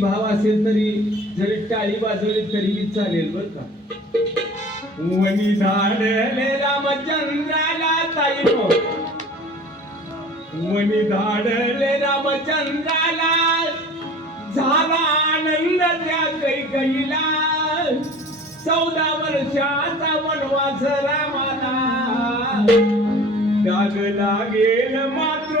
भाव असेल तरी जरी टाळी वाजवली तरी चालेल बर का? वनी धाडले रामचंद्राला ताई वनी धाडले रामचंद्राला झाला आनंद त्या कैकईला. चौदा वर्षाचा वनवास रामाला. डाग लागेल मात्र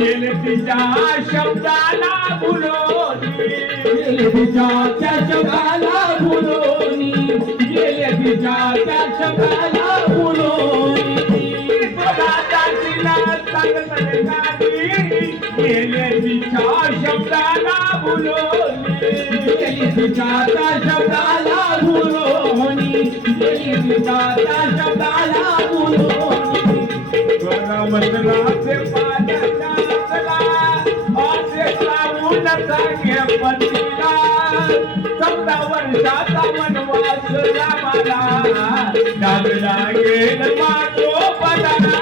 तिच्या शब्दाला गेले तिच्या शब्दाला भुलोनी. गेले तिच्या त्या शब्दाला भुलोनी. मी तुला दासीला गेले तिच्या शब्दाला भुलोनी. गेली तिच्या त्या शब्दाला भुलोनी. गेली तिच्या शब्दाला शब्दाला भुलोनी गरमतनाचे पाण्याचा पतीला. चौदा वर्षाचा वनवास रामाला डाग लागेल मातो पदाला.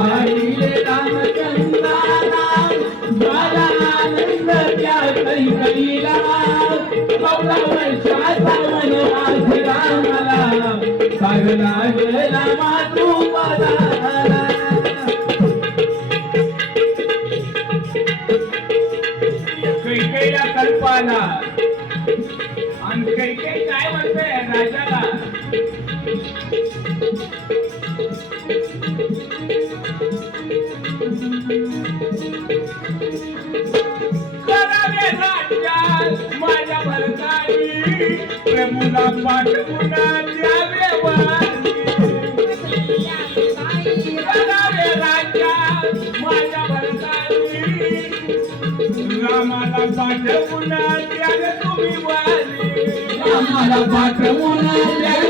हरिले रामचंद्राला झाला आनंद त्या कैकलीला चौदा वर्षाचा वनवास रामाला सागला गेला मातृपदाला कैकेला द्यावे तुम्ही वाणी. रामाला पाठवून द्यावे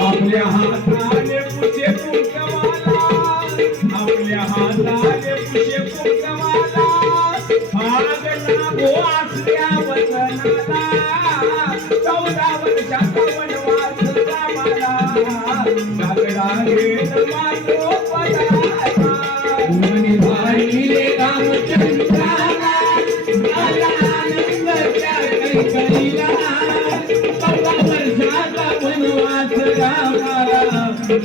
आपल्या हाताने पुढे पुस्तमाला आपल्या हाताने पुढे पुस्तमाला भाग चौदा वर्षाचा